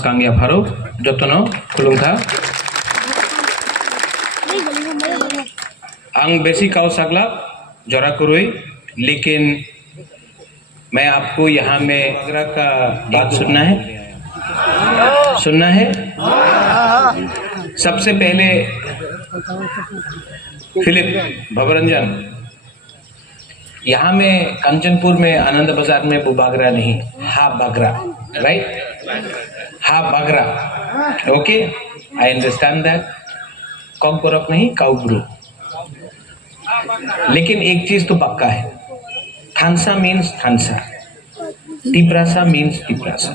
Kang ya Farouk, Jotono, Kulungtha. अंग बेसी cow सकला जरा कुरुई, लेकिन मैं आपको यहाँ में बागरा का बात सुनना है। सबसे पहले फिलिप भवरंजन, यहाँ में कंचनपुर में आनंद बाजार में वो बागरा नहीं, हा बागरा, राइट? हा बागरा, okay? I understand that. Kokborok नहीं, काउब्रू। लेकिन एक चीज तो पक्का है, थानसा मीन्स थानसा, Tiprasa means Tiprasa.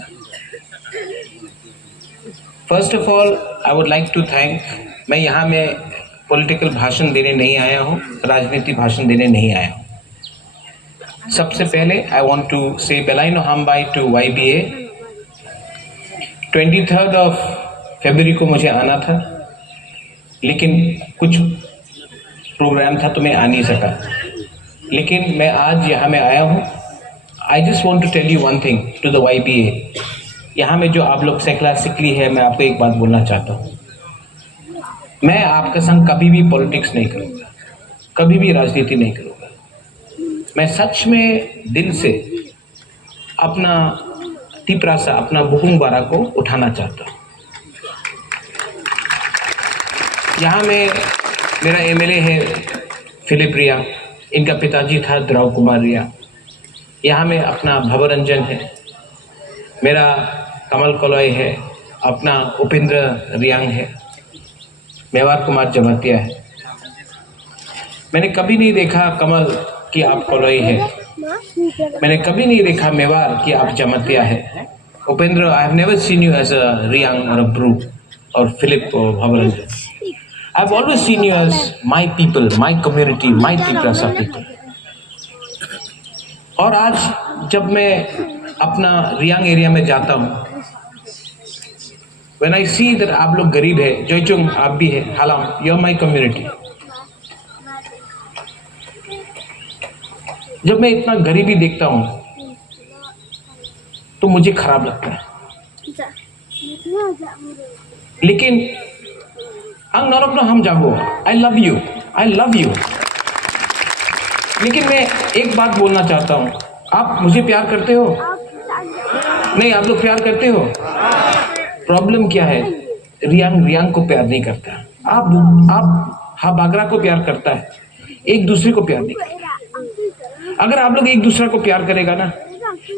First of all I would like to thank, मैं यहाँ में पॉलिटिकल भाषण देने नहीं आया हूँ, राजनीति भाषण देने नहीं आया हूँ। सबसे पहले आई वांट टू से बेलाइनो हामबाई to YBA। 23rd of February को मुझे आना था, लेकिन कुछ प्रोग्राम था तो मैं आ नहीं सका, लेकिन मैं आज यहाँ में आया हूँ। I just want to tell you one thing to the YBA। यहाँ में जो आप लोग सेक्युलरिस्टिकली है, मैं आपको एक बात बोलना चाहता हूँ। मैं आपका संग कभी भी पॉलिटिक्स नहीं करूँगा, कभी भी राजनीति नहीं करूँगा। मैं सच में दिल से अपना तिप्रासा, अपना बुकुंग बारा को उठाना चाहता हूँ। यहाँ में मेरा MLA है फिलिप रिया, इनका पिताजी था द्राव कुमार रिया। यहाँ में अपना भवरंजन है, मेरा कमल कलॉय है, अपना उपेंद्र रियांग है, मेवार कुमार जमातिया है। मैंने कभी नहीं देखा कमल कि आप कलॉय है, मैंने कभी नहीं देखा मेवार कि आप जमातिया है। Upendra, I have never seen you as a Reang or a Bru or Philip Bhabaranjan. I've always seen you as my people, my community, my Tiprasa people. और आज जब मैं अपना रियांग एरिया में जाता हूँ, when I see that आप लोग गरीब है, जोइचुंग आप भी है, हालाम, you're my community. जब मैं इतना गरीबी देखता हूँ, तो मुझे खराब लगता है। लेकिन अंग नौरब हम जागो, आई लव यू। लेकिन मैं एक बात बोलना चाहता हूँ, आप मुझे प्यार करते हो? नहीं, आप लोग प्यार करते हो? प्रॉब्लम क्या है? रियांग को प्यार नहीं करता। आप हा बागरा को प्यार करता है, एक दूसरे को प्यार नहीं करता। अगर आप लोग एक दूसरे को प्यार करेगा ना,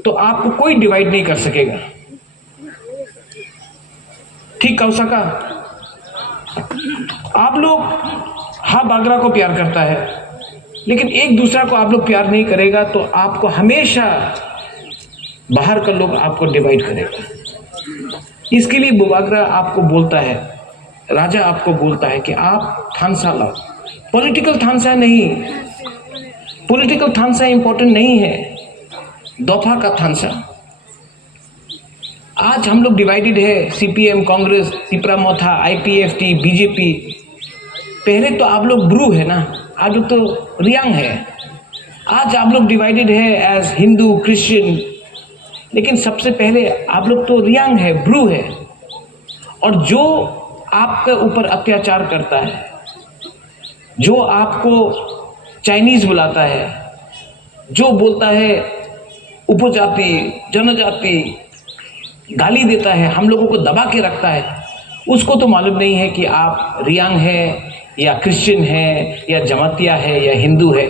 तो आपको कोई डिवाइड नहीं कर सकेगा। ठीक कह सका? आप लोग हा बागरा को प्यार करता है, लेकिन एक दूसरा को आप लोग प्यार नहीं करेगा, तो आपको हमेशा बाहर का लोग आपको डिवाइड करेगा। इसके लिए बुबागरा आपको बोलता है, राजा आपको बोलता है कि आप थानसा लाओ। पॉलिटिकल थानसा नहीं, पॉलिटिकल थानसा इंपॉर्टेंट नहीं है, दफा का थानसा। आज हम लोग डिवाइडेड है, CPM, कांग्रेस, तिपरा मोथा, IPFT, BJP। पहले तो आप लोग ब्रू है ना, आज लोग तो रियांग है। आज आप लोग डिवाइडेड है एज हिंदू, क्रिश्चियन, लेकिन सबसे पहले आप लोग तो रियांग है, ब्रू है। और जो आपके ऊपर अत्याचार करता है, जो आपको चाइनीज बुलाता है, जो बोलता है उपजाति, जनजाति, गाली देता है, हम लोगों को दबा के रखता है, उसको तो मालूम नहीं है कि आप रियांग है या क्रिश्चियन है या जमातिया है या हिंदू है।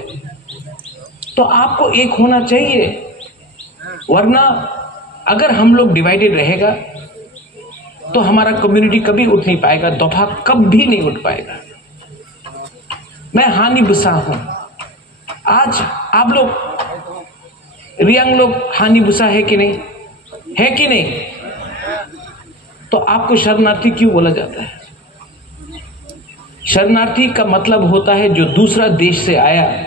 तो आपको एक होना चाहिए, वरना अगर हम लोग डिवाइडेड रहेगा तो हमारा कम्युनिटी कभी उठ नहीं पाएगा, दफा कभी नहीं उठ पाएगा। मैं हानि बुसा हूं। आज आप लोग रियांग लोग हानि बुसा है कि नहीं? है कि नहीं? तो आपको शरणार्थी क्यों बोला जाता है? शरणार्थी का मतलब होता है जो दूसरा देश से आया,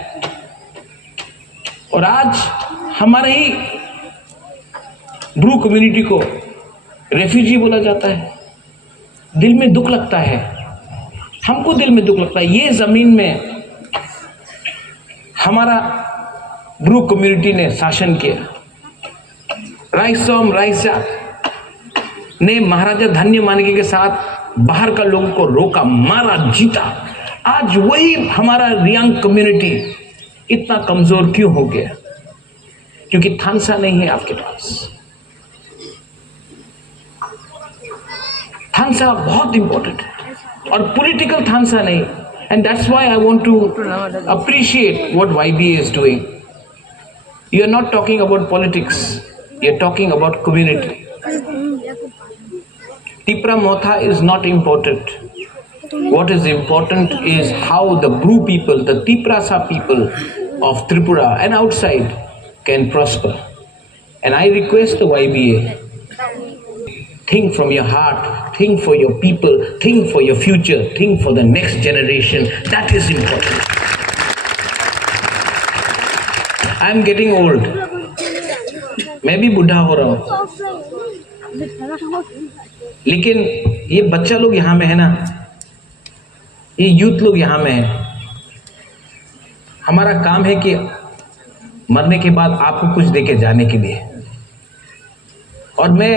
और आज हमारे ही ब्रू कम्युनिटी को रेफ्यूजी बोला जाता है। दिल में दुख लगता है, हमको दिल में दुख लगता है। ये जमीन में हमारा ब्रू कम्युनिटी ने शासन किया। राइसोम राइसा ने महाराजा धन्य मानिके के साथ बाहर का लोगों को रोका, मारा, जीता। आज वही हमारा रियांग कम्युनिटी इतना कमजोर क्यों हो गया? क्योंकि थानसा नहीं है आपके पास। थानसा बहुत इंपॉर्टेंट है और पॉलिटिकल थानसा नहीं। And that's why I want to appreciate what YBA is doing. You are not talking about politics, you are talking about community. Tipra Motha is not important. What is important is how the Bru people, the Tiprasa people of Tripura and outside can prosper. And I request the YBA, think from your heart, think for your people, think for your future, think for the next generation. That is important. I am getting old. मैं भी बूढ़ा हो रहा हूँ, लेकिन ये बच्चा लोग यहाँ में है ना, ये यूथ लोग यहाँ में है। हमारा काम है कि मरने के बाद आपको कुछ देके जाने के लिए, और मैं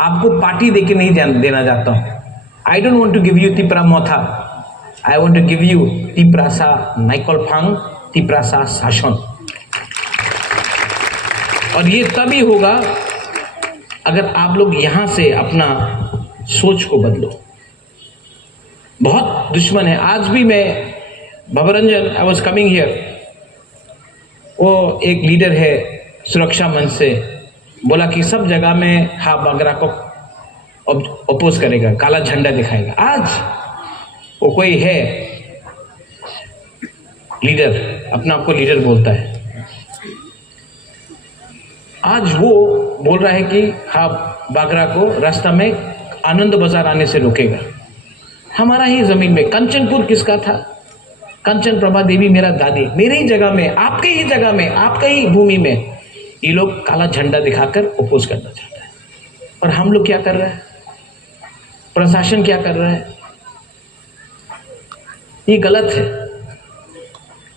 आपको पार्टी देके नहीं देना चाहता हूँ। I don't want to give you Tipra Motha, I want to give you Tiprasa नाइकोलफांग, तिप्रासा शासन। और ये तभी होगा अगर आप लोग यहां से अपना सोच को बदलो। बहुत दुश्मन है। आज भी मैं भवरंजन, आई वॉज कमिंग हियर, वो एक लीडर है सुरक्षा मंच से, बोला कि सब जगह में हा बागरा को अपोज करेगा, काला झंडा दिखाएगा। आज वो कोई है लीडर, अपना आपको लीडर बोलता है, आज वो बोल रहा है कि हाँ बागरा को रास्ता में आनंद बाजार आने से रोकेगा। हमारा ही जमीन में कंचनपुर किसका था? कंचन प्रभा देवी मेरा दादी, मेरे ही जगह में, आपके ही जगह में, आपके ही भूमि में ये लोग काला झंडा दिखाकर अपोज करना चाहता है। और हम लोग क्या कर रहे हैं? प्रशासन क्या कर रहा है? ये गलत है।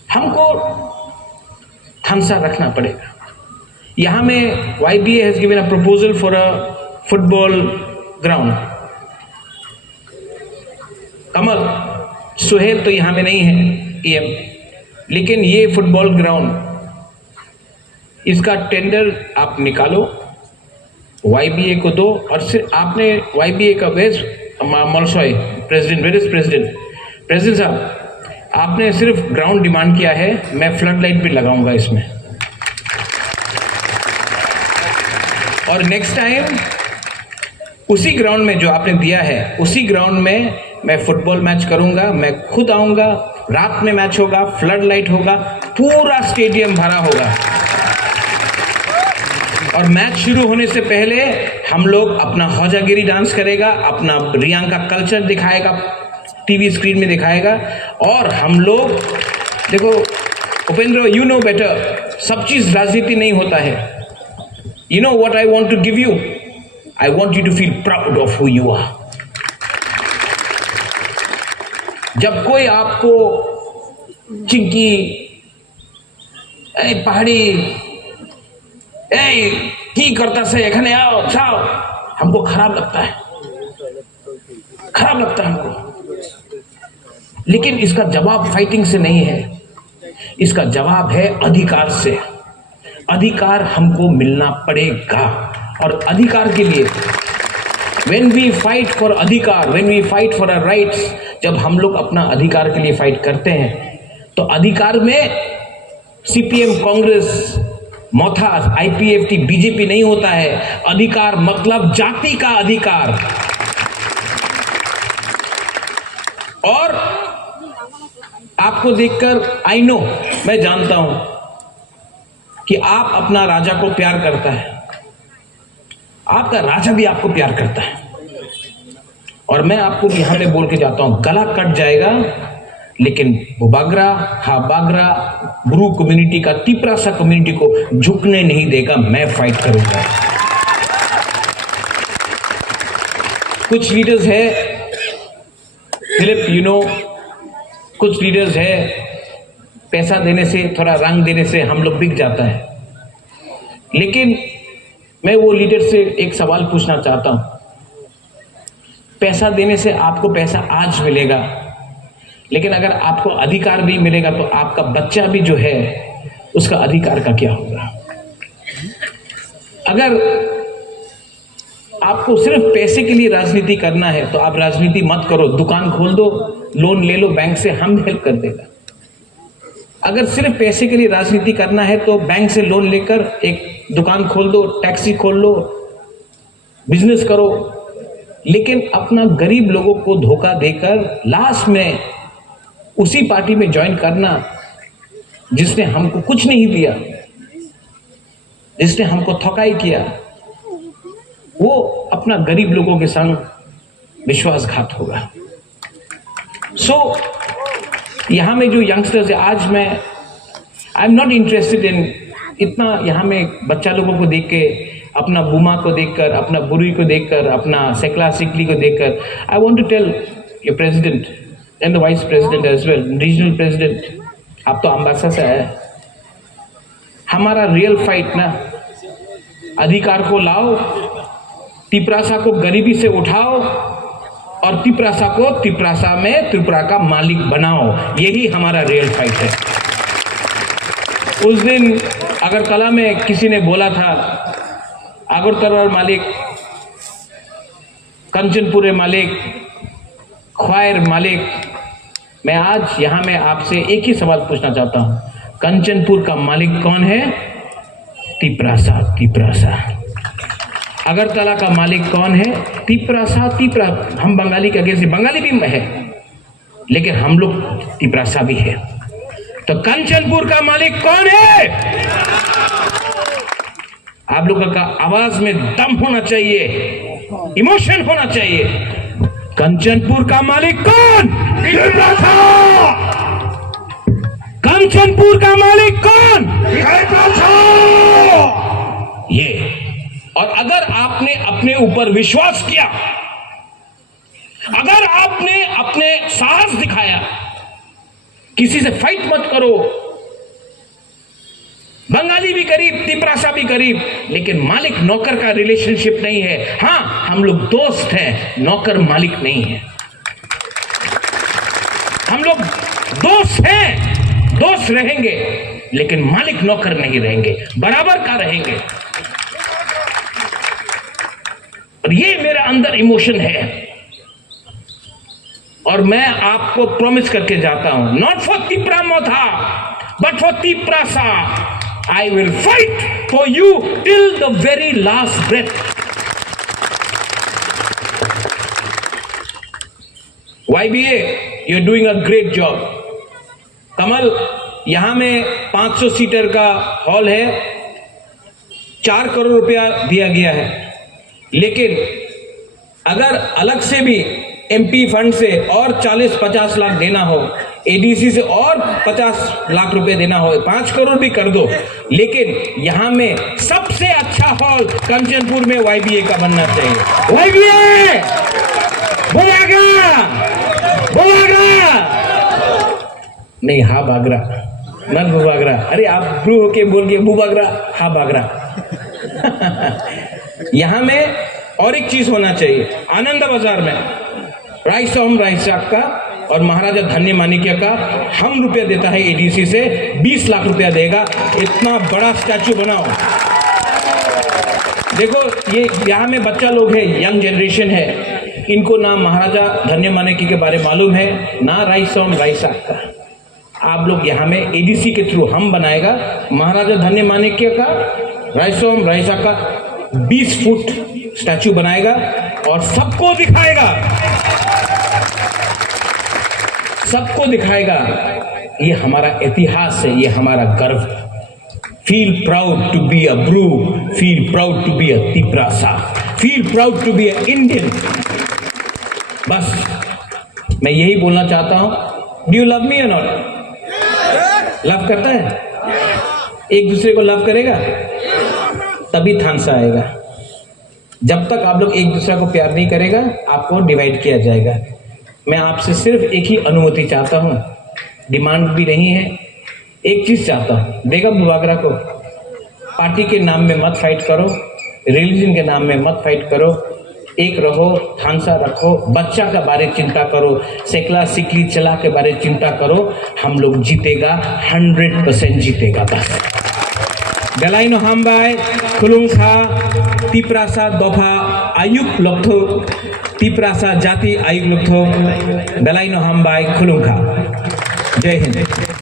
हमको थानसा रखना पड़ेगा। यहाँ में YBA has given a proposal for a football ground. कमल सुहेल तो यहाँ में नहीं है EM, लेकिन ये फुटबॉल ग्राउंड, इसका टेंडर आप निकालो, YBA को दो। और सिर्फ आपने YBA का वेज मलसॉय प्रेसिडेंट, वेरिस प्रेसिडेंट साहब, आपने सिर्फ ग्राउंड डिमांड किया है, मैं फ्लड लाइट भी लगाऊंगा इसमें। और नेक्स्ट टाइम उसी ग्राउंड में जो आपने दिया है, उसी ग्राउंड में मैं फुटबॉल मैच करूंगा, मैं खुद आऊंगा, रात में मैच होगा, फ्लड लाइट होगा, पूरा स्टेडियम भरा होगा। और मैच शुरू होने से पहले हम लोग अपना हौजागिरी डांस करेगा, अपना रियांग का कल्चर दिखाएगा, टीवी स्क्रीन में दिखाएगा। और हम लोग देखो उपेंद्र, यू नो बेटर, सब चीज राजनीति नहीं होता है। You know what I want to give you? I want you to feel proud of who you are. जब कोई आपको चिंकी, ए पहाड़ी, ए की करता से एखने आओ चाओ, हमको खराब लगता है, खराब लगता है हमको। लेकिन इसका जवाब फाइटिंग से नहीं है, इसका जवाब है अधिकार से। अधिकार हमको मिलना पड़ेगा। और अधिकार के लिए when we fight for अधिकार, when we fight for our rights, जब हम लोग अपना अधिकार के लिए फाइट करते हैं तो अधिकार में CPM, कांग्रेस, मोथा, IPFT, BJP नहीं होता है। अधिकार मतलब जाति का अधिकार। और आपको देखकर आई नो, मैं जानता हूं कि आप अपना राजा को प्यार करता है, आपका राजा भी आपको प्यार करता है। और मैं आपको भी यहां पे बोल के जाता हूं, गला कट जाएगा, लेकिन वो बागरा, हाँ बागरा ब्रू कम्युनिटी का, तिप्रासा कम्युनिटी को झुकने नहीं देगा। मैं फाइट करूंगा। कुछ लीडर्स है फिलिप, यू नो, कुछ लीडर्स है पैसा देने से, थोड़ा रंग देने से हम लोग बिक जाता है। लेकिन मैं वो लीडर से एक सवाल पूछना चाहता हूं, पैसा देने से आपको पैसा आज मिलेगा, लेकिन अगर आपको अधिकार नहीं मिलेगा तो आपका बच्चा भी जो है उसका अधिकार का क्या होगा। अगर आपको सिर्फ पैसे के लिए राजनीति करना है तो आप राजनीति मत करो, दुकान खोल दो, लोन ले लो बैंक से, हम हेल्प कर देगा। अगर सिर्फ पैसे के लिए राजनीति करना है तो बैंक से लोन लेकर एक दुकान खोल दो, टैक्सी खोल लो, बिजनेस करो, लेकिन अपना गरीब लोगों को धोखा देकर लास्ट में उसी पार्टी में ज्वाइन करना जिसने हमको कुछ नहीं दिया, जिसने हमको ठकाई किया, वो अपना गरीब लोगों के संग विश्वासघात होगा। यहां में जो यंगस्टर्स है, आज मैं I am not interested in इतना यहाँ में बच्चा लोगों को देख के, अपना बुमा को देखकर, अपना बुरी को देखकर, अपना सेकला सिकली को देखकर, I want to tell your president and the vice president as well, regional president, आप तो अम्बासा से आए, हमारा रियल फाइट ना, अधिकार को लाओ, तिपरासा को गरीबी से उठाओ और तिपरासा को तिपरासा में त्रिपुरा का मालिक बनाओ, यही हमारा रियल फाइट है। उस दिन अगरतला में किसी ने बोला था, अगरतला मालिक, कंचनपुर मालिक, ख्वायर मालिक, मैं आज यहां में आपसे एक ही सवाल पूछना चाहता हूं, कंचनपुर का मालिक कौन है? तिपरासा, तिपरासा। अगरतला का मालिक कौन है? तिपरासा, तिपरा। हम बंगाली के अगेंस्ट, बंगाली भी है लेकिन हम लोग तिपरासा भी है, तो कंचनपुर का मालिक कौन है? आप लोगों का आवाज में दम होना चाहिए, इमोशन होना चाहिए। कंचनपुर का मालिक कौन? तिपरासा। कंचनपुर का मालिक कौन? तिपरासा। ये, और अगर आपने अपने ऊपर विश्वास किया, अगर आपने अपने साहस दिखाया, किसी से फाइट मत करो, बंगाली भी गरीब, तिपरासा भी गरीब, लेकिन मालिक नौकर का रिलेशनशिप नहीं है। हां, हम लोग दोस्त हैं, नौकर मालिक नहीं है। हम लोग दोस्त हैं, दोस्त रहेंगे, लेकिन मालिक नौकर नहीं रहेंगे, बराबर का रहेंगे। और ये मेरे अंदर इमोशन है, और मैं आपको प्रॉमिस करके जाता हूं, not for Tipra Motha but for Tiprasa, I will fight for you till the very last breath. YBA, you are doing a great job. Kamal, यहां में 500 सीटर का हॉल है, 4 करोड़ रुपया दिया गया है, लेकिन अगर अलग से भी MP फंड से और 40-50 लाख देना हो, ADC से और 50 लाख रुपए देना हो, 5 करोड़ भी कर दो, लेकिन यहां में सबसे अच्छा हॉल कंचनपुर में YBA का बनना चाहिए। YBA बोलागा, बोलागा नहीं, हा बागरा, नन बुबागरा। अरे आप ब्रू होके बोल के बुबागरा, हा बागरा। यहां में और एक चीज होना चाहिए, आनंद बाजार में राइसोम राइसाक का और महाराजा धन्य माणिक्य का हम रुपया देता है, ADC से 20 लाख रुपया देगा, इतना बड़ा स्टैचू बनाओ। देखो, ये यहाँ में बच्चा लोग है, यंग जनरेशन है, इनको ना महाराजा धन्य माणिक्य के बारे मालूम है, ना राइसोम राइसाक का। आप लोग यहाँ में ADC के थ्रू हम बनाएगा महाराजा धन्य माणिक्य का, राइसोम राइसाक का 20 फुट स्टैचू बनाएगा और सबको दिखाएगा, सबको दिखाएगा ये हमारा इतिहास है, ये हमारा गर्व है। Feel proud to be a Bru, feel proud to be a Tiprasa, feel proud to be a Indian. बस मैं यही बोलना चाहता हूं। डू यू लव मी और नॉट? लव करता है? एक दूसरे को लव करेगा तभी थानसा आएगा। जब तक आप लोग एक दूसरे को प्यार नहीं करेगा, आपको डिवाइड किया जाएगा। मैं आपसे सिर्फ एक ही अनुमति चाहता हूं, डिमांड भी नहीं है, एक चीज चाहता हूं, बेगम बुबागरा को पार्टी के नाम में मत फाइट करो, रिलीजन के नाम में मत फाइट करो, एक रहो, थानसा रखो, बच्चा के बारे चिंता करो, सेकला सिकली चला के बारे चिंता करो, हम लोग जीतेगा, 100% जीतेगा बस। बेलाइनो हामबाय खुलुमखा तिप्रासा दफा आयुक्त लक्थो तिप्रासा जाति आयुक्त लक्थो बेलाइनो हामबाय खुलुमखा। जय हिंद।